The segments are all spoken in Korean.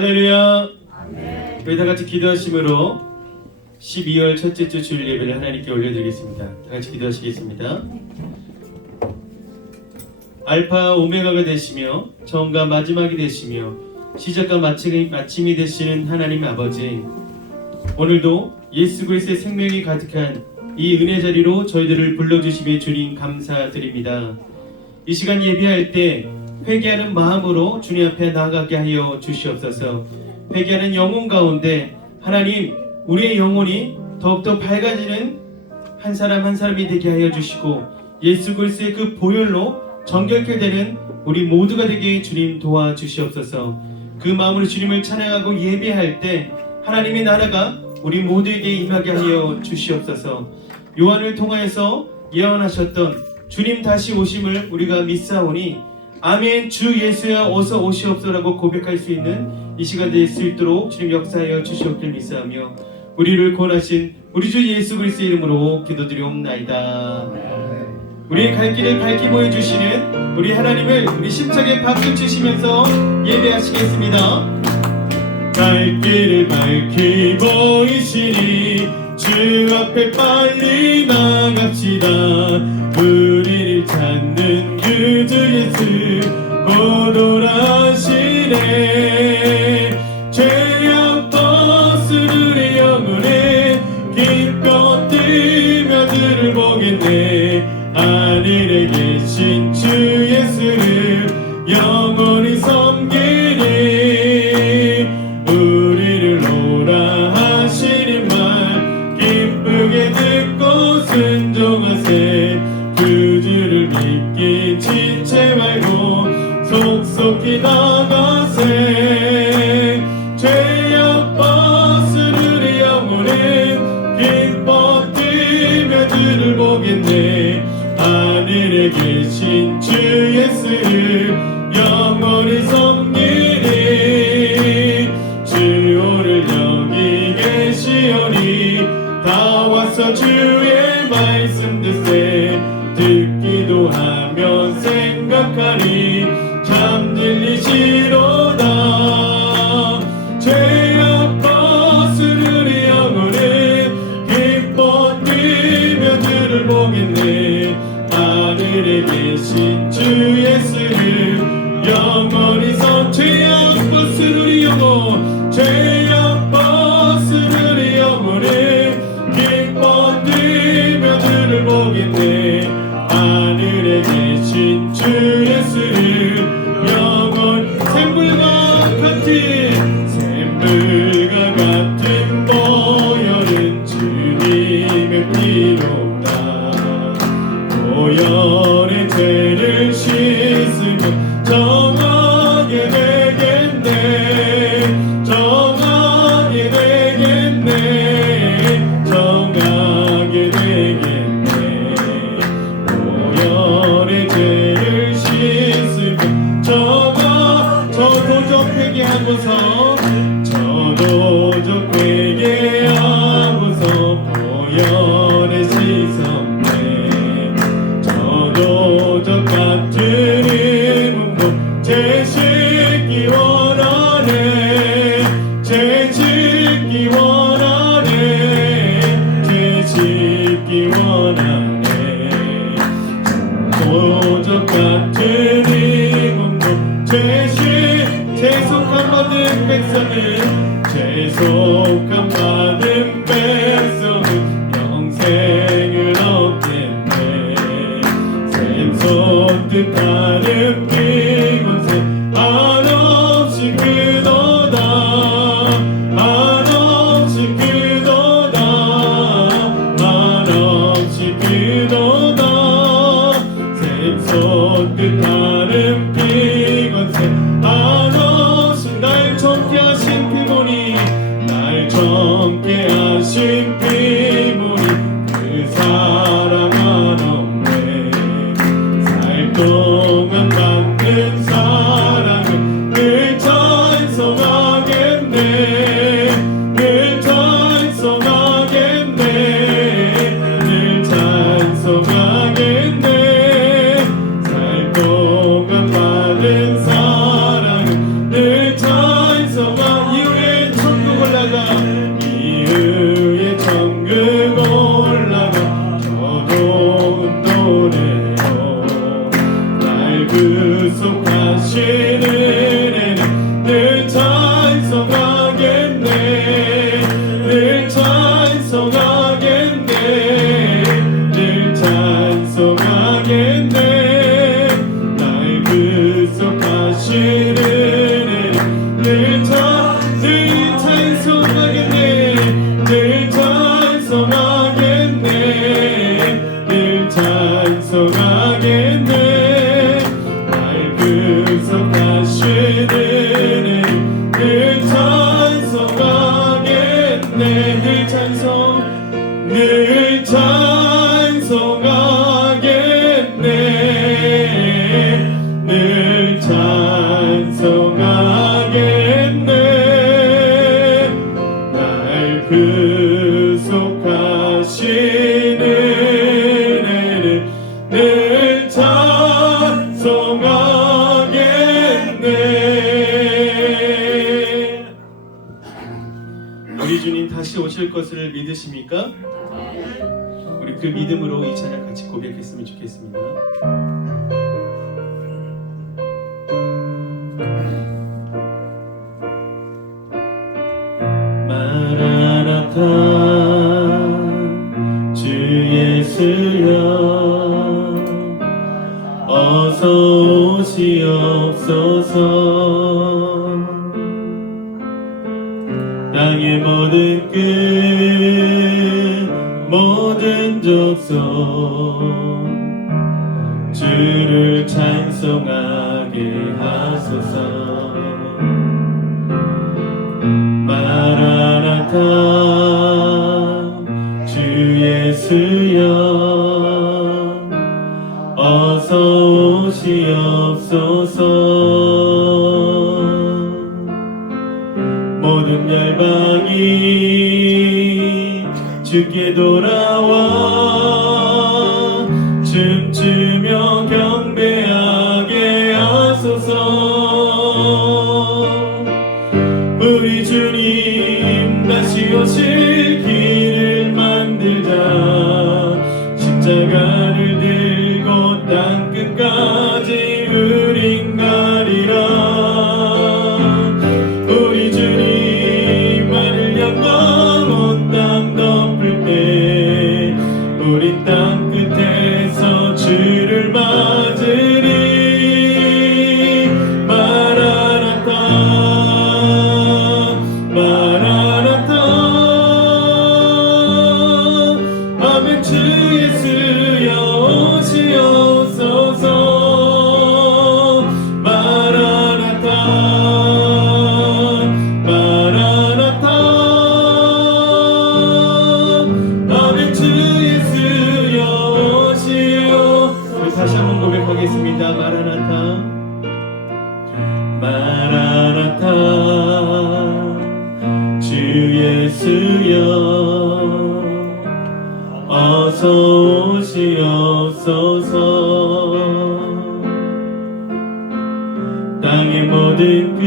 할렐루야. 우리 다 같이 기도하심으로 12월 첫째 주 주일 예배를 하나님께 올려드리겠습니다. 다 같이 기도하시겠습니다. 알파 오메가가 되시며 처음과 마지막이 되시며 시작과 마침이 되시는 하나님 아버지, 오늘도 예수 그리스도의 생명이 가득한 이 은혜 자리로 저희들을 불러주심에 주님 감사드립니다. 이 시간 예배할 때 회개하는 마음으로 주님 앞에 나아가게 하여 주시옵소서. 회개하는 영혼 가운데 하나님, 우리의 영혼이 더욱더 밝아지는 한 사람 한 사람이 되게 하여 주시고 예수 그리스도의 그 보혈로 정결케 되는 우리 모두가 되게 주님 도와주시옵소서. 그 마음으로 주님을 찬양하고 예배할 때 하나님의 나라가 우리 모두에게 임하게 하여 주시옵소서. 요한을 통하여서 예언하셨던 주님 다시 오심을 우리가 믿사오니 아멘, 주 예수야 어서 오시옵소서라고 고백할 수 있는 이 시간 될 수 있도록 주님 역사하여 주시옵길 믿사하며 우리를 구원하신 우리 주 예수 그리스도의 이름으로 기도드리옵나이다. 우리의 갈 길을 밝게 보여주시는 우리 하나님을 우리 심차게 박수 치시면서 예배하시겠습니다. 갈 길을 밝게 보이시니 주 앞에 빨리 나갑시다. 우리를 찾는 그 주 예수 곧 오라시네. 죄악 벗은 우리 영혼에 기껏 뛰며 주를 보겠네. 하늘에 계신 주 예수를 영원히 섬기니 우리를 오라 하시는 말 기쁘게 듣고 순종하세. 그 주를 믿기 지체 말고 속속히 나가세. 죄악 벗은 우리 영혼은 기뻐 뛰며 주를 보겠네. 하늘에 계신 주 예수를 영원히 섬기니 주 오늘 여기 계시오니 다 와서 주의 말씀 듣세. 듣기도 하며 생각하니 참 진리시로다. 죄악 벗은 우리 영혼은 기뻐 뛰며 주를 보겠네. 하늘에 계신 주 예수를 영원히 죄악 벗은 우리 영혼, 죄악 벗은 우리 영혼은 기뻐 뛰며 주를 보겠네. 하늘에 계신 주 예수를 영원 샘물과 같은 보혈은 주님의 피로다. 보혈의 죄를 씻으면 정하게 되겠네. 정하게 되겠네. 정하게 되겠네. 보혈의 죄를 씻으면 저도적 회개하고서 저도적 회개하고서 보혈에 씻었네. 저도적 같은 이름으로 죄 씻기 원하네. 죄 씻기 원하네. 죄 씻기 원하네. 도적 같은 이름으로 죄속함 받은 백성은 죄속함 받은 백성은 영생을 얻겠네. 샘솟 뜻하는 피곤새 한없이 그도다. 한없이 그도다. 한없이 그도다. 샘솟 뜻하는 피곤새 한없이 날 젊게 하신 피보니 날 젊게 하신 피보니 그 사랑 한없네. 살 동안 받는 사랑은 늘 찬송하겠네. 늘 찬송하겠네. 늘 찬송하겠네. 살 동안 받은 사랑은 늘 찬송하겠네. 날 구속하시는 늘 찬송하겠네. 늘 찬송하겠네. 늘 찬송하겠네. 날 구속하시는 늘 찬송하겠네. 우리 주님 다시 오실 것을 믿으십니까? 우리 그 믿음으로 이 찬양 같이 고백했으면 좋겠습니다. 마라나타 주 예수여 어서 오시옵소서. 땅의 모든 끝 모든 족속 주를 찬송하게 하소서. 마라나타 주 예수여 어서 오시옵소서. 모든 열방이 주께 돌아와 춤추며 경배하게 하소서. 우리 주님 다시 오실 길을 만들자. 십자가를 들고 땅끝까지 우린 가리라. 우리 주님 하늘 영광 온 땅 덮을 때 우린 땅끝에서 주를 맞으리. 마라나타 마라나타 아멘. 주 예수여 오시옵소서. 마라나타 마라나타 아멘. 주 예수여 오시옵소서. 우리 다시 한번 고백하겠습니다. 마라나타 마라나타 주 예수여 어서 오시옵소서. 땅의 모든 끝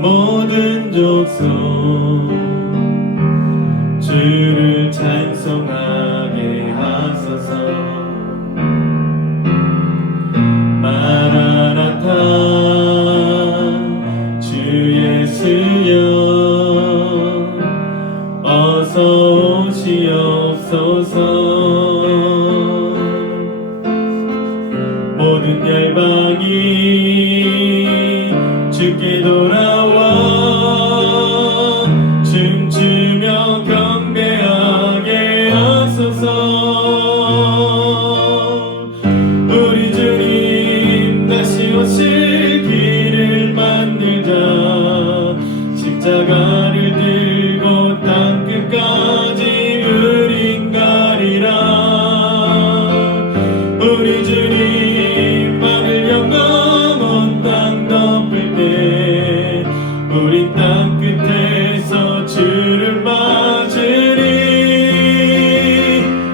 모든 족속 주를 찬송하게 하소서. 마라나타 주 예수여 어서 오시옵소서. 모든 열방이 주께 돌아와 춤추며 경배하게 하소서. 우리 주님 다시 오실 길을 만들자. 십자가를 들고 땅끝까지 우린 가리라. 우리 주님 하늘 영광 온 땅 덮을 때 우린 땅끝에서 주를 맞으리.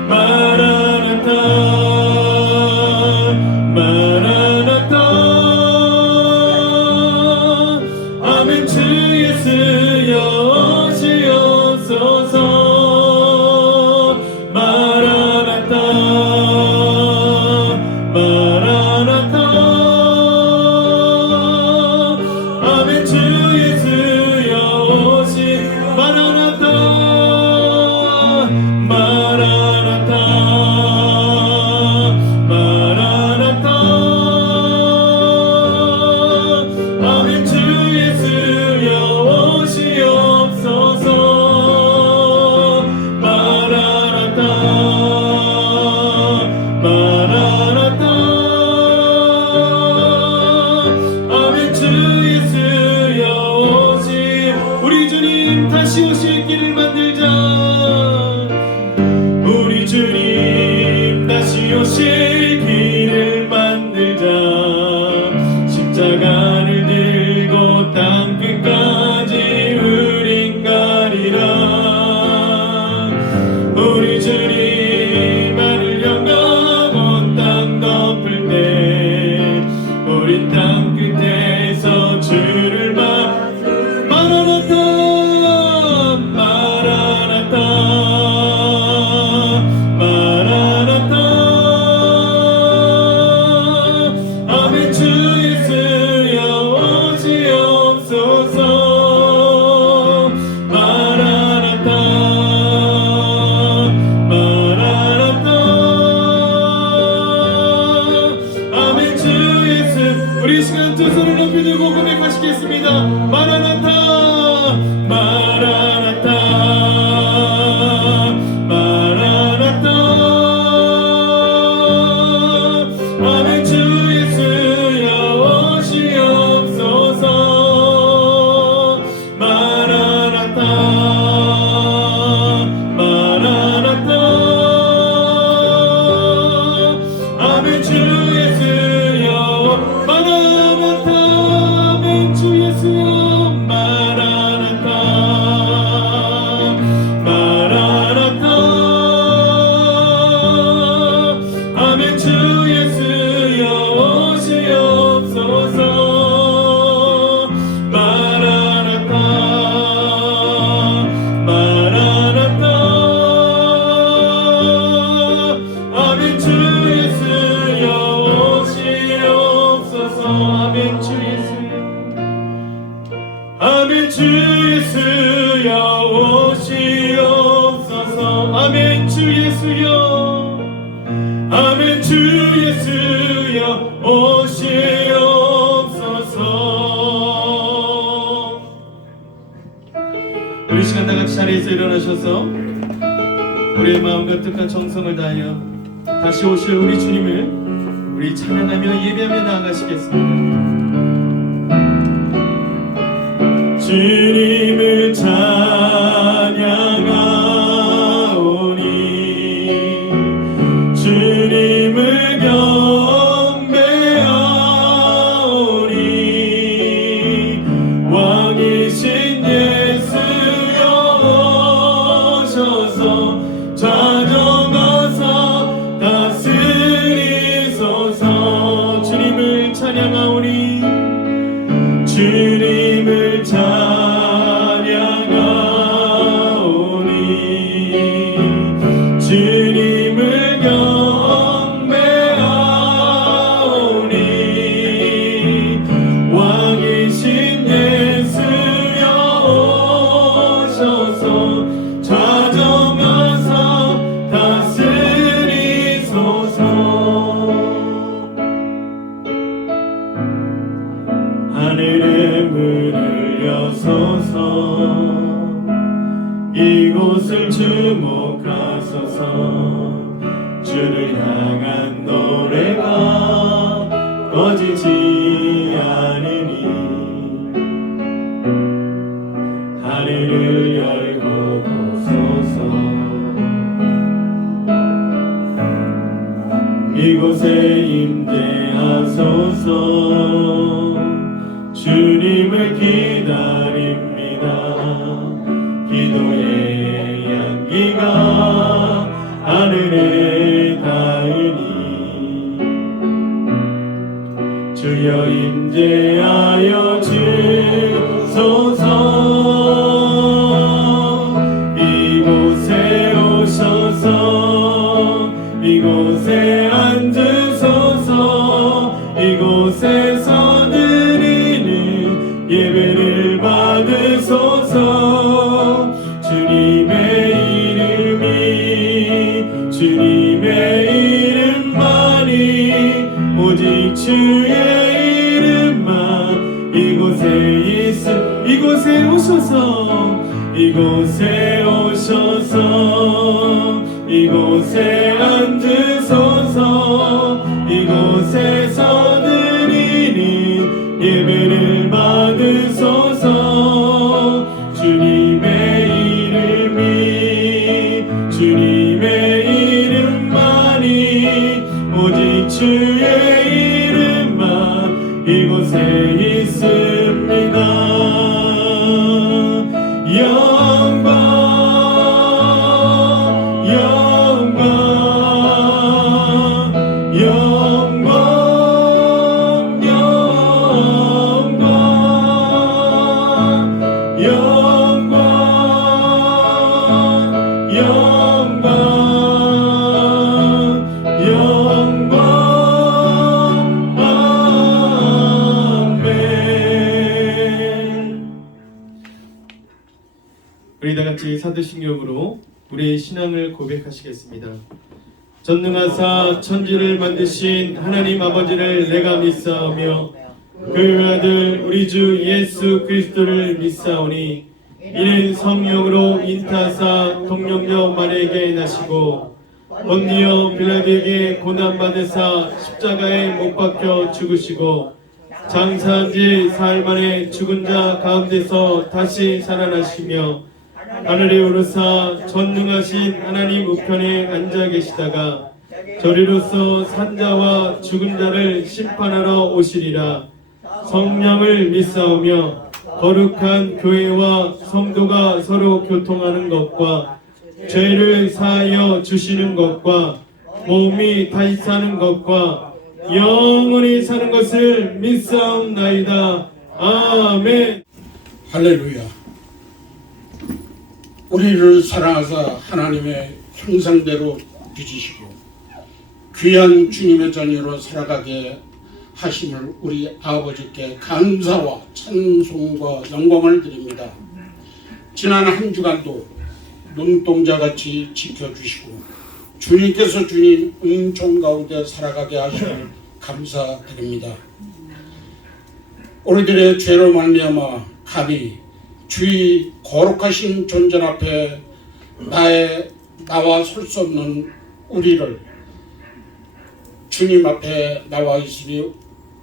마라나타 마라나타 아멘. 주 예수여 오시옵소서. 마라나타 우리 이 시간 두 손을 높이 들고 고백하시겠습니다. 마라나타 마라나타 마라나타. 아멘. 주 예수여 오시옵소서. 마라나타 마라나타. 아멘. 주 예수여 마라나타. 아멘. 주 예수여 마라나타 마라나타. 아멘. 주 예수여 오시옵소서. 마라나타 마라나타. 아멘. 주 예수여 오시옵소서. 아멘. 주 예수. 아멘. 주 예수여 오시옵소서. 아멘. 주 예수여. 아멘. 주 예수여 오시옵소서. 우리 시간 다 같이 자리에서 일어나셔서 우리의 마음과 뜻과 정성을 다하여 다시 오실 우리 주님을 우리 찬양하며 예배하며 나아가시겠습니다. 주님을 찬양하오니 주님을 경배하오니 왕이신 예수여 오셔서 좌정하사 다스리소서. 주님을 찬양하오니 주님을 찬양하오니 주님을 경배하오니 왕이신 예수여 오셔서 좌정하사 다스리소서. 하늘의 문을 여소서. 이곳을 주목하소서. 주를 향한 노래가 꺼지지 않으니 하늘을 열고 보소서. 이곳에 임재하소서. 주님을 기다립니다. 기도의 향기가 하늘에 닿으니 주여 임재하여 주소서. 이곳에 오셔서 이곳에 앉으소서. 이곳에서 드리는 예배를 받으소서. 주님의 이름이 주님의 이름만이 오직 주의 이름만 이곳에 있음. 이곳에 오셔서 이곳에 오셔서 이곳에 앉으소서. 이곳에서 드리는 예배를 받으소서. 주님의 이름이 주님의 이름만이 오직 주의 이름만 이곳에 있습니다. 영광 영광 영광 영광 영광 영광 영광. 아멘. 우리 다 같이 사도신경으로 우리의 신앙을 고백하시겠습니다. 전능하사 천지를 만드신 하나님 아버지를 내가 믿사오며 그 아들 우리 주 예수 그리스도를 믿사오니 이는 성령으로 인타사 동령녀 마리아에게 나시고 본디오 빌라도에게 고난받으사 십자가에 못 박혀 죽으시고 장사한 지 사흘 만에 죽은 자 가운데서 다시 살아나시며 하늘에 오르사 전능하신 하나님 우편에 앉아 계시다가 저리로서 산자와 죽은 자를 심판하러 오시리라. 성령을 믿사오며 거룩한 교회와 성도가 서로 교통하는 것과 죄를 사하여 주시는 것과 몸이 다시 사는 것과 영원히 사는 것을 믿사옵나이다. 아멘. 할렐루야. 우리를 사랑하사 하나님의 형상대로 빚으시고 귀한 주님의 자녀로 살아가게 하심을 우리 아버지께 감사와 찬송과 영광을 드립니다. 지난 한 주간도 눈동자같이 지켜주시고 주님께서 주님 은총 가운데 살아가게 하심을 감사드립니다. 우리들의 죄로 말미암아 감히 주의 거룩하신 존전 앞에 나와 설 수 없는 우리를 주님 앞에 나와 있으니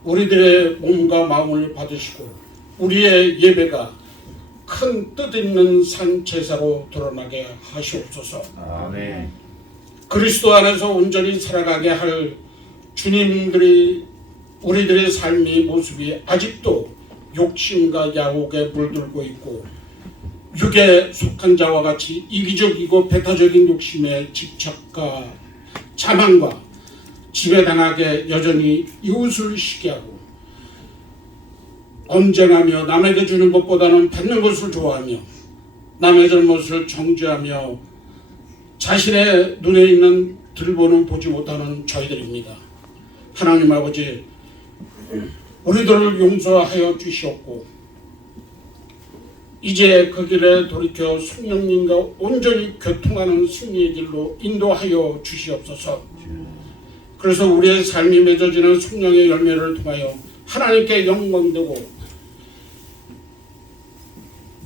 우리들의 몸과 마음을 받으시고 우리의 예배가 큰 뜻있는 산 제사로 드러나게 하시옵소서. 아멘. 그리스도 안에서 온전히 살아가게 할 주님들이 우리들의 삶의 모습이 아직도 욕심과 야욕에 물들고 있고 육에 속한 자와 같이 이기적이고 배타적인 욕심에 집착과 자만과 지배당하게 여전히 이웃을 시기하고 언쟁하며 남에게 주는 것보다는 받는 것을 좋아하며 남의 잘못을 정죄하며 자신의 눈에 있는 들보는 보지 못하는 저희들입니다. 하나님 아버지, 우리들을 용서하여 주시옵고 이제 그 길에 돌이켜 성령님과 온전히 교통하는 승리의 길로 인도하여 주시옵소서. 그래서 우리의 삶이 맺어지는 성령의 열매를 통하여 하나님께 영광되고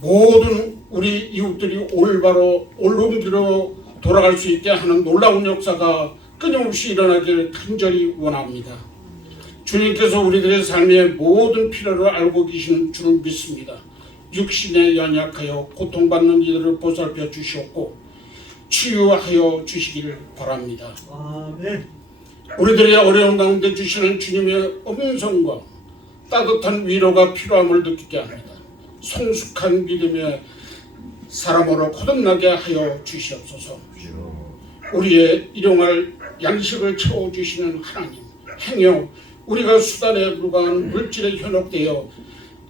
모든 우리 이웃들이 올바로 옳은 길로 돌아갈 수 있게 하는 놀라운 역사가 끊임없이 일어나길 간절히 원합니다. 주님께서 우리들의 삶의 모든 필요를 알고 계신 줄을 믿습니다. 육신에 연약하여 고통받는 이들을 보살펴 주시옵고 치유하여 주시기를 바랍니다. 아멘. 우리들의 어려운 가운데 주시는 주님의 음성과 따뜻한 위로가 필요함을 느끼게 합니다. 성숙한 믿음의 사람으로 거듭나게 하여 주시옵소서. 우리의 일용할 양식을 채워주시는 하나님, 행여 우리가 수단에 불과한 물질에 현혹되어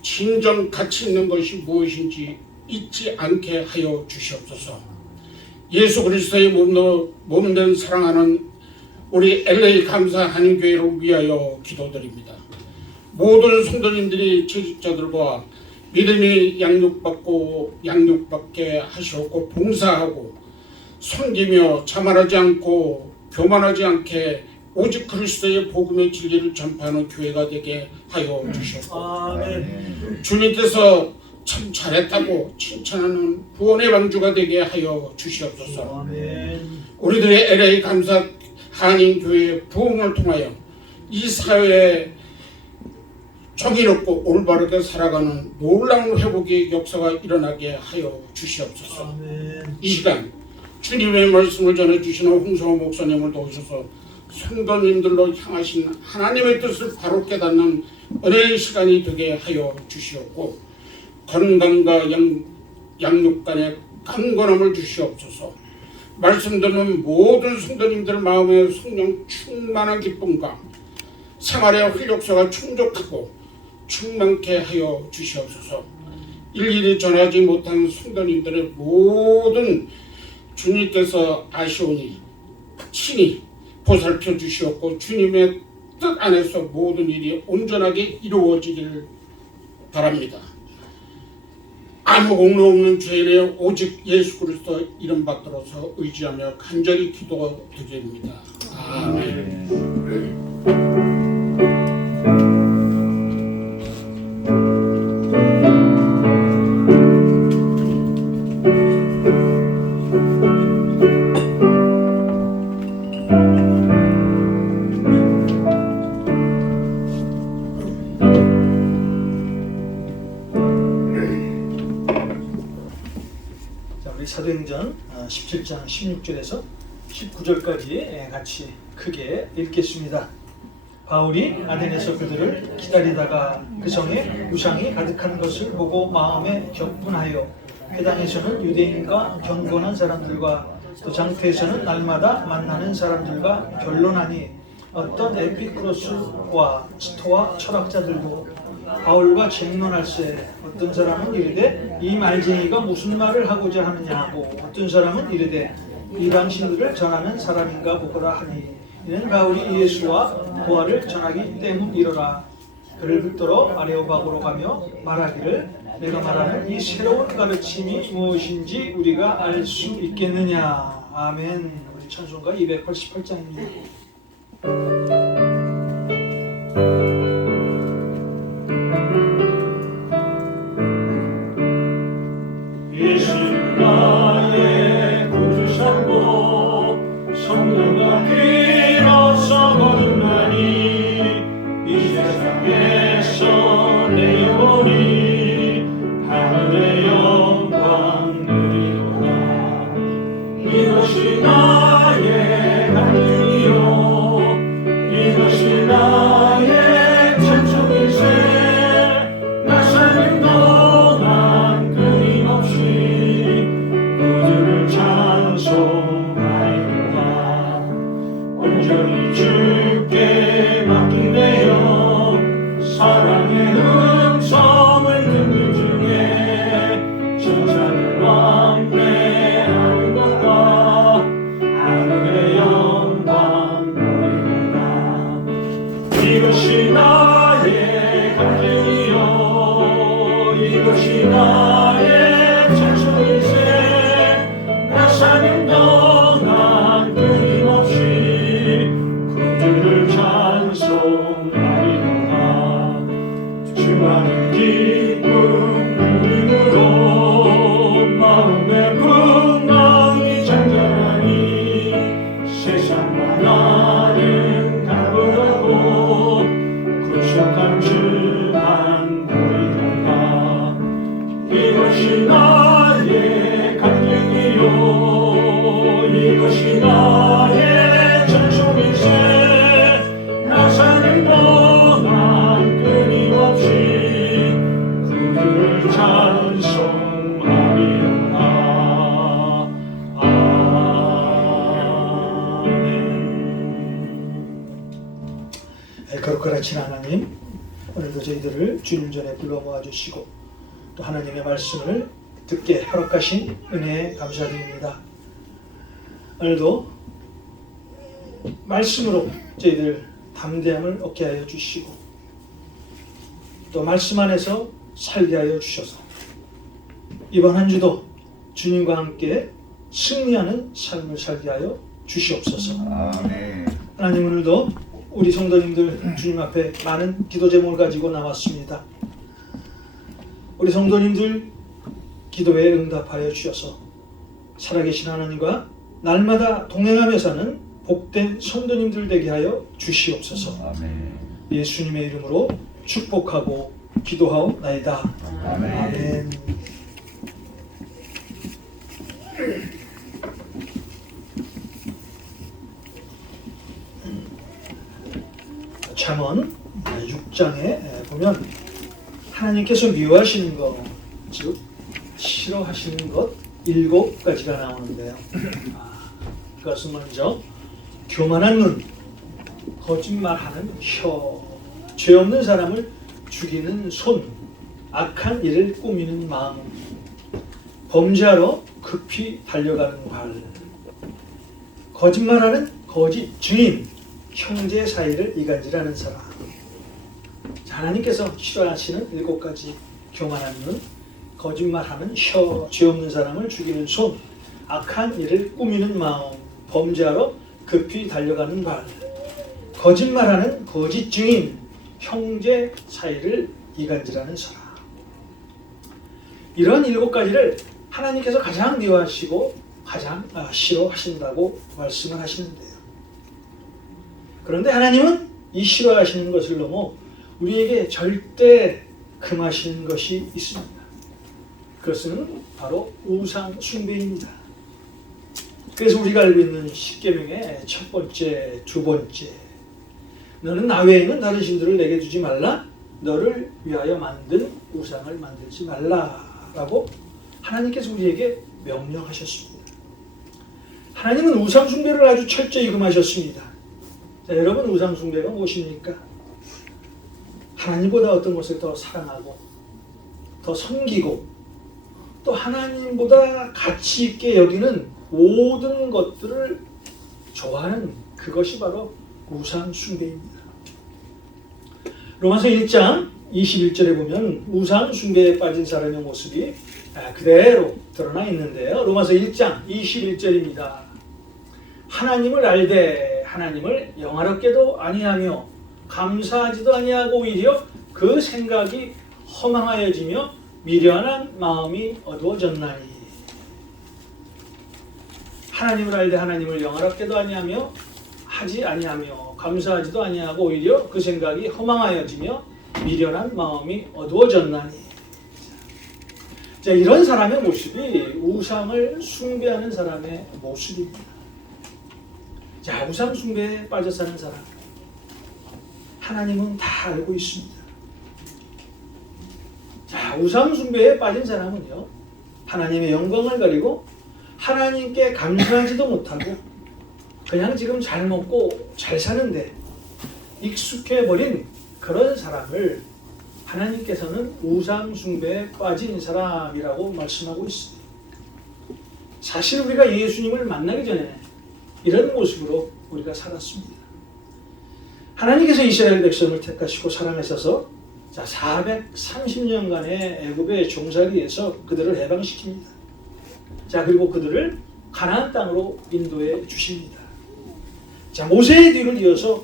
진정 가치 있는 것이 무엇인지 잊지 않게 하여 주시옵소서. 예수 그리스도의 몸된 사랑하는 우리 LA 감사 한인교회를 위하여 기도드립니다. 모든 성도님들이 재직자들과 믿음이 양육받게 하시옵고 봉사하고 섬기며 자만하지 않고 교만하지 않게 오직 그리스도의 복음의 진리를 전파하는 교회가 되게 하여 주시옵고 아멘. 주님께서 참 잘했다고 칭찬하는 구원의 방주가 되게 하여 주시옵소서. 아멘. 우리들의 LA 감사 한인교회의 부흥을 통하여 이 사회에 정의롭고 올바르게 살아가는 놀라운 회복의 역사가 일어나게 하여 주시옵소서. 아멘. 이 시간 주님의 말씀을 전해주시는 홍성호 목사님을 도우셔서 성도님들로 향하신 하나님의 뜻을 바로 깨닫는 은혜의 시간이 되게 하여 주시옵고 건강과 양육 간의 강건함을 주시옵소서. 말씀 듣는 모든 성도님들 마음에 성령 충만한 기쁨과 생활의 활력소가 충족하고 충만케 하여 주시옵소서. 일일이 전하지 못한 성도님들의 모든 주님께서 아시오니 친히 보살펴 주시옵고 주님의 뜻 안에서 모든 일이 온전하게 이루어지기를 바랍니다. 아무 공로 없는 죄인의 오직 예수 그리스도 이름 받들어서 의지하며 간절히 기도드립니다. 아멘. 17장 16절에서 19절까지 같이 크게 읽겠습니다. 바울이 아덴에서 그들을 기다리다가 그 성에 우상이 가득한 것을 보고 마음에 격분하여 회당에서는 유대인과 경건한 사람들과 또 장터에서는 날마다 만나는 사람들과 변론하니 어떤 에피쿠로스와 스토아 철학자들도 바울과 쟁론할세 어떤 사람은 이르되 이 말쟁이가 무슨 말을 하고자 하느냐 하고 어떤 사람은 이르되 이방신들을 전하는 사람인가 보거라 하니 이는 바울이 예수와 부활을 전하기 때문이로라. 그를 붙들어 아레오바고로 가며 말하기를 내가 말하는 이 새로운 가르침이 무엇인지 우리가 알 수 있겠느냐. 아멘. 우리 찬송가 288장입니다. 예수 나의 구주시고 성령과 비로소 거듭나니 이 세상에서 내 영혼이 하늘의 영광 누리노라. 이것이 나의 간증이요 이것이 나의 찬송일세. 나 사는 동안 끊임없이 그들을 찬송하리로다. 온전히 주께 맡기네요. 사랑의 음성을 듣는 중에 천사들 왕래하는 것과 하늘의 영광 보리로다. 이것이 나의 간증이요 이것이 나의 찬송일세. 나 사는 동안 끊임없이 그들을 찬송하리로다. 주만의 기쁨 누림으로 마음의 풍랑이 잔잔하니 세상과 나는 가보라고 구속한 주만 보이리라. 이것이 나의 간증이요 이것이 나의 찬송일세. 나 사는 동안 끊임없이 그들을 찬송하리로다. 아멘. 거룩하신 하나님, 오늘도 저희들을 주님 전에 불러 모아주시고 또 하나님의 말씀을 듣게 허락하신 은혜에 감사드립니다. 오늘도 말씀으로 저희들 담대함을 얻게 하여 주시고 또 말씀 안에서 살게 하여 주셔서 이번 한 주도 주님과 함께 승리하는 삶을 살게 하여 주시옵소서. 아멘. 하나님, 오늘도 우리 성도님들 주님 앞에 많은 기도 제목을 가지고 나왔습니다. 우리 성도님들 기도에 응답하여 주셔서 살아계신 하나님과 날마다 동행하며 사는 복된 성도님들 되게 하여 주시옵소서. 아멘. 예수님의 이름으로 축복하고 기도하옵나이다. 아멘. 아멘. 잠언 6장에 보면 하나님께서 미워하시는 것, 즉 싫어하시는 것 7가지가 나오는데요. 그것은 먼저 교만한 눈, 거짓말하는 혀, 죄 없는 사람을 죽이는 손, 악한 일을 꾸미는 마음, 범죄하러 급히 달려가는 발, 거짓말하는 거짓 증인, 형제 사이를 이간질하는 사람. 하나님께서 싫어하시는 7가지: 교만한 눈, 거짓말하는 혀, 죄 없는 사람을 죽이는 손, 악한 일을 꾸미는 마음, 범죄하러 급히 달려가는 발, 거짓말하는 거짓 증인, 형제 사이를 이간질하는 사람. 이런 7가지를 하나님께서 가장 미워하시고 가장 싫어하신다고 말씀을 하시는데요. 그런데 하나님은 이 싫어하시는 것을 넘어 우리에게 절대 금하시는 것이 있습니다. 그것은 바로 우상 숭배입니다. 그래서 우리가 알고 있는 십계명의 첫 번째, 두 번째, 너는 나 외에는 다른 신들을 내게 두지 말라, 너를 위하여 만든 우상을 만들지 말라라고 하나님께서 우리에게 명령하셨습니다. 하나님은 우상 숭배를 아주 철저히 금하셨습니다. 자, 여러분, 우상 숭배가 무엇입니까? 하나님보다 어떤 것을 더 사랑하고 더 섬기고 또 하나님보다 가치 있게 여기는 모든 것들을 좋아하는 그것이 바로 우상 숭배입니다. 로마서 1장 21절에 보면 우상 숭배에 빠진 사람의 모습이 그대로 드러나 있는데요. 로마서 1장 21절입니다. 하나님을 알되 하나님을 영화롭게도 아니하며 감사하지도 아니하고 오히려 그 생각이 허망하여지며 미련한 마음이 어두워졌나니. 하나님을 알되 하나님을 영화롭게도 아니하며 하지 아니하며 감사하지도 아니하고 오히려 그 생각이 허망하여지며 미련한 마음이 어두워졌나니. 자, 이런 사람의 모습이 우상을 숭배하는 사람의 모습입니다. 자, 우상 숭배에 빠져 사는 사람, 하나님은 다 알고 있습니다. 자, 우상 숭배에 빠진 사람은요, 하나님의 영광을 가리고 하나님께 감사하지도 못하고 그냥 지금 잘 먹고 잘 사는데 익숙해버린 그런 사람을 하나님께서는 우상 숭배에 빠진 사람이라고 말씀하고 있습니다. 사실 우리가 예수님을 만나기 전에 이런 모습으로 우리가 살았습니다. 하나님께서 이스라엘 백성을 택하시고 사랑하셔서 430년간의 애굽의 종살이에서 그들을 해방시킵니다. 자, 그리고 그들을 가나안 땅으로 인도해 주십니다. 자, 모세의 뒤를 이어서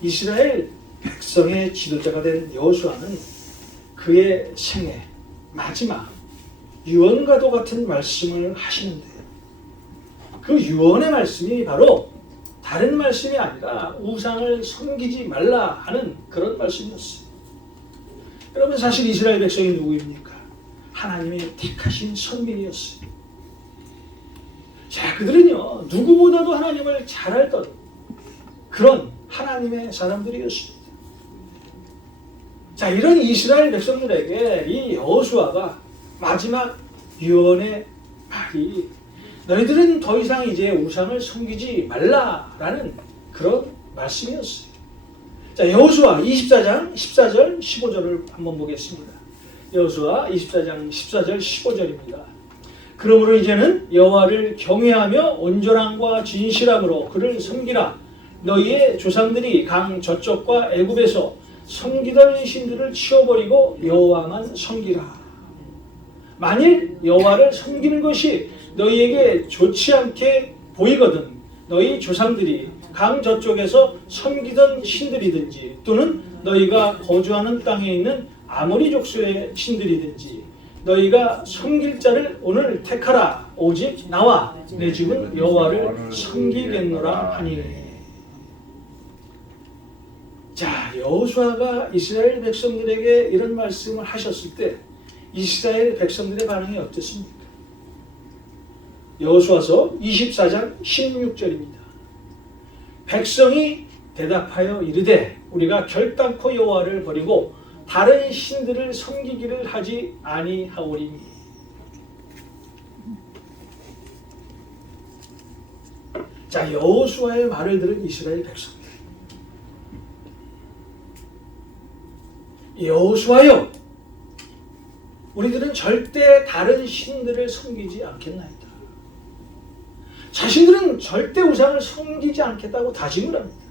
이스라엘 백성의 지도자가 된 여호수아는 그의 생애 마지막 유언과도 같은 말씀을 하시는데, 그 유언의 말씀이 바로 다른 말씀이 아니라 우상을 섬기지 말라 하는 그런 말씀이었어요. 여러분, 사실 이스라엘 백성이 누구입니까? 하나님의 택하신 선민이었어요. 자, 그들은요, 누구보다도 하나님을 잘 알던 그런 하나님의 사람들이었습니다. 자, 이런 이스라엘 백성들에게 이 여호수아가 마지막 유언의 말이 너희들은 더 이상 이제 우상을 섬기지 말라라는 그런 말씀이었어요. 자, 여호수아 24장 14절 15절을 한번 보겠습니다. 여호수아 24장 14절 15절입니다. 그러므로 이제는 여호와를 경외하며 온전함과 진실함으로 그를 섬기라. 너희의 조상들이 강 저쪽과 애굽에서 섬기던 신들을 치워버리고 여호와만 섬기라. 만일 여호와를 섬기는 것이 너희에게 좋지 않게 보이거든 너희 조상들이 강 저쪽에서 섬기던 신들이든지 또는 너희가 거주하는 땅에 있는 아모리 족속의 신들이든지 너희가 섬길 자를 오늘 택하라. 오직 나와 내 집은 여호와를 섬기겠노라 하니. 자, 여호수아가 이스라엘 백성들에게 이런 말씀을 하셨을 때 이스라엘 백성들의 반응이 어땠습니까? 여호수아서 24장 16절입니다. 백성이 대답하여 이르되 우리가 결단코 여호와를 버리고 다른 신들을 섬기기를 하지 아니하오리니. 자, 여호수아의 말을 들은 이스라엘 백성들, 여호수아여, 우리들은 절대 다른 신들을 섬기지 않겠나이다. 자신들은 절대 우상을 섬기지 않겠다고 다짐을 합니다.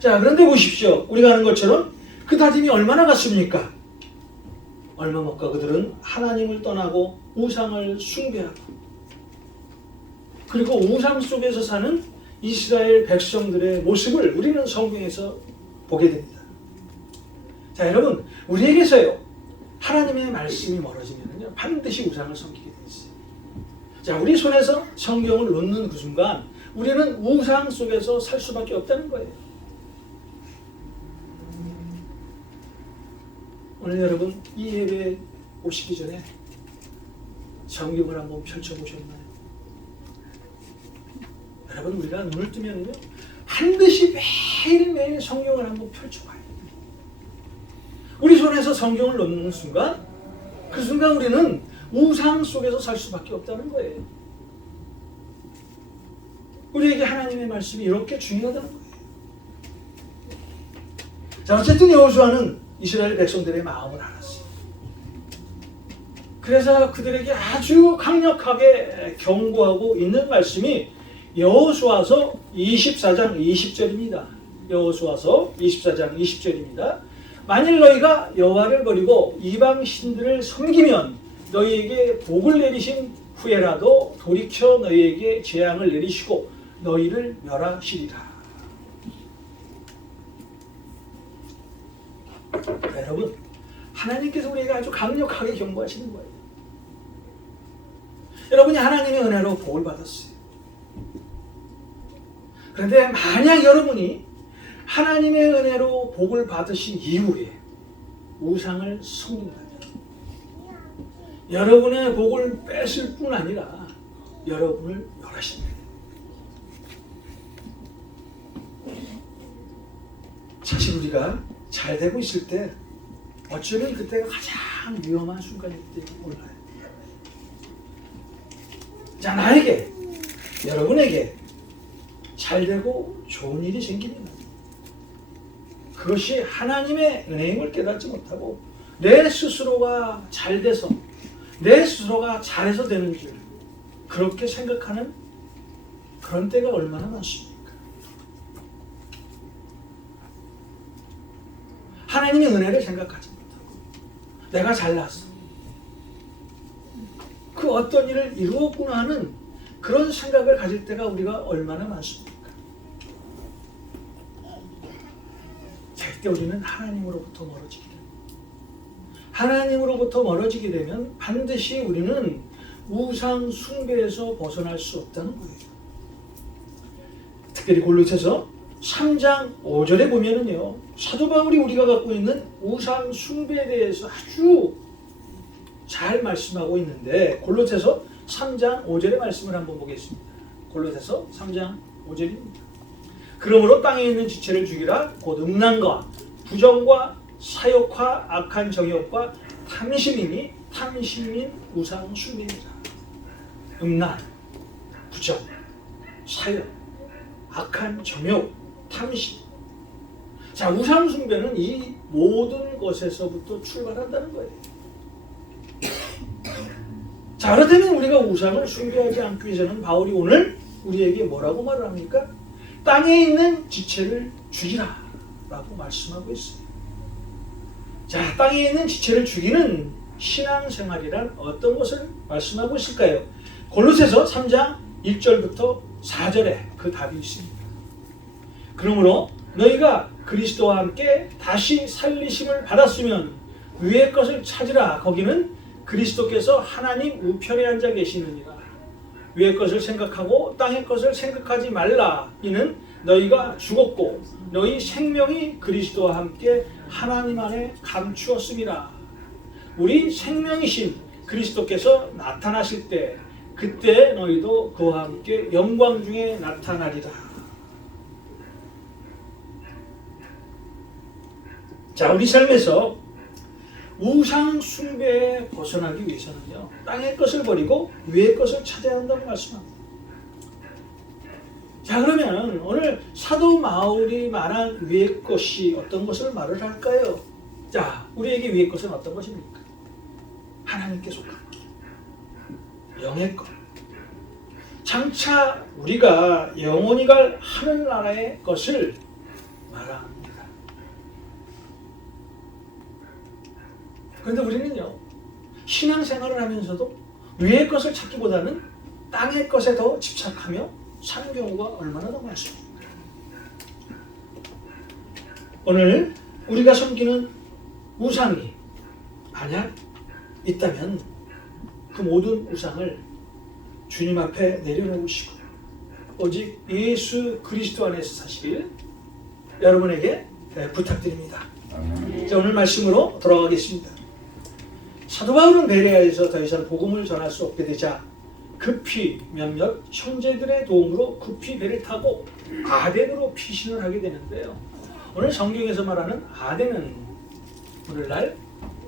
자, 그런데 보십시오. 우리가 아는 것처럼 그 다짐이 얼마나 같습니까? 얼마 못 가 그들은 하나님을 떠나고 우상을 숭배하고, 그리고 우상 속에서 사는 이스라엘 백성들의 모습을 우리는 성경에서 보게 됩니다. 자, 여러분, 우리에게서요, 하나님의 말씀이 멀어지면요, 반드시 우상을 섬기게 돼 있어요. 자, 우리 손에서 성경을 놓는 그 순간 우리는 우상 속에서 살 수밖에 없다는 거예요. 오늘 여러분, 이 예배에 오시기 전에 성경을 한번 펼쳐보셨나요? 여러분 우리가 눈을 뜨면요 반드시 매일매일 성경을 한번 펼쳐봐야 돼요. 우리 손에서 성경을 놓는 순간 그 순간 우리는 우상 속에서 살 수밖에 없다는 거예요. 우리에게 하나님의 말씀이 이렇게 중요하다는 거예요. 자, 어쨌든 여호수아는 이스라엘 백성들의 마음을 알았어요. 그래서 그들에게 아주 강력하게 경고하고 있는 말씀이 여호수아서 24장 20절입니다. 여호수아서 24장 20절입니다. 만일 너희가 여호와를 버리고 이방 신들을 섬기면 너희에게 복을 내리신 후에라도 돌이켜 너희에게 재앙을 내리시고 너희를 멸하시리라. 여러분, 하나님께서 우리에게 아주 강력하게 경고하시는 거예요. 여러분이 하나님의 은혜로 복을 받았어요. 그런데 만약 여러분이 하나님의 은혜로 복을 받으신 이후에 우상을 섬긴다면 여러분의 복을 뺏을 뿐 아니라 여러분을 멸하십니다. 사실 우리가 잘 되고 있을 때 어쩌면 그때가 가장 위험한 순간일지 몰라요. 자, 나에게, 여러분에게 잘 되고 좋은 일이 생기면 그것이 하나님의 은혜임을 깨닫지 못하고 내 스스로가 잘 돼서 내 스스로가 잘해서 되는 줄 그렇게 생각하는 그런 때가 얼마나 많습니까? 하나님의 은혜를 생각하지 못하고 내가 잘났어, 그 어떤 일을 이루었구나 하는 그런 생각을 가질 때가 우리가 얼마나 많습니까? 절대 우리는 하나님으로부터 멀어지게 됩니다. 하나님으로부터 멀어지게 되면 반드시 우리는 우상 숭배에서 벗어날 수 없다는 거예요. 특별히 골로새서 3장 5절에 보면은요, 사도 바울이 우리가 갖고 있는 우상 숭배에 대해서 아주 잘 말씀하고 있는데, 골로새서 3장 5절의 말씀을 한번 보겠습니다. 골로새서 3장 5절입니다. 그러므로 땅에 있는 지체를 죽이라. 곧 음란과 부정과 사욕과 악한 정욕과 탐심이니 탐심인 우상 숭배이라. 음란, 부정, 사욕, 악한 정욕, 탐심. 자, 우상 숭배는 이 모든 것에서부터 출발한다는 거예요. 자, 그렇다면 우리가 우상을 숭배하지 않기 위해서는 바울이 오늘 우리에게 뭐라고 말을 합니까? 땅에 있는 지체를 죽이라 라고 말씀하고 있어요. 자, 땅에 있는 지체를 죽이는 신앙생활이란 어떤 것을 말씀하고 있을까요? 골로새서 3장 1절부터 4절에 그 답이 있습니다. 그러므로 너희가 그리스도와 함께 다시 살리심을 받았으면 위의 것을 찾으라. 거기는 그리스도께서 하나님 우편에 앉아 계시느니라. 위의 것을 생각하고 땅의 것을 생각하지 말라. 이는 너희가 죽었고 너희 생명이 그리스도와 함께 하나님 안에 감추었음이라. 우리 생명이신 그리스도께서 나타나실 때 그때 너희도 그와 함께 영광 중에 나타나리라. 자, 우리 삶에서 우상 숭배에 벗어나기 위해서는요, 땅의 것을 버리고 위의 것을 찾아야 한다고 말씀합니다. 자, 그러면 오늘 사도 바울이 말한 위의 것이 어떤 것을 말을 할까요? 자, 우리에게 위의 것은 어떤 것입니까? 하나님께 속한 것, 영의 것. 장차 우리가 영원히 갈 하늘나라의 것을 말합니다. 그런데 우리는요, 신앙생활을 하면서도 위의 것을 찾기보다는 땅의 것에 더 집착하며 사는 경우가 얼마나 더 많습니까? 오늘 우리가 섬기는 우상이 만약 있다면 그 모든 우상을 주님 앞에 내려놓으시고 오직 예수 그리스도 안에서 사실 여러분에게 부탁드립니다. 자, 오늘 말씀으로 돌아가겠습니다. 사도 바울은 베레아에서 더 이상 복음을 전할 수 없게 되자 급히 몇몇 형제들의 도움으로 급히 배를 타고 아덴으로 피신을 하게 되는데요. 오늘 성경에서 말하는 아덴은 오늘날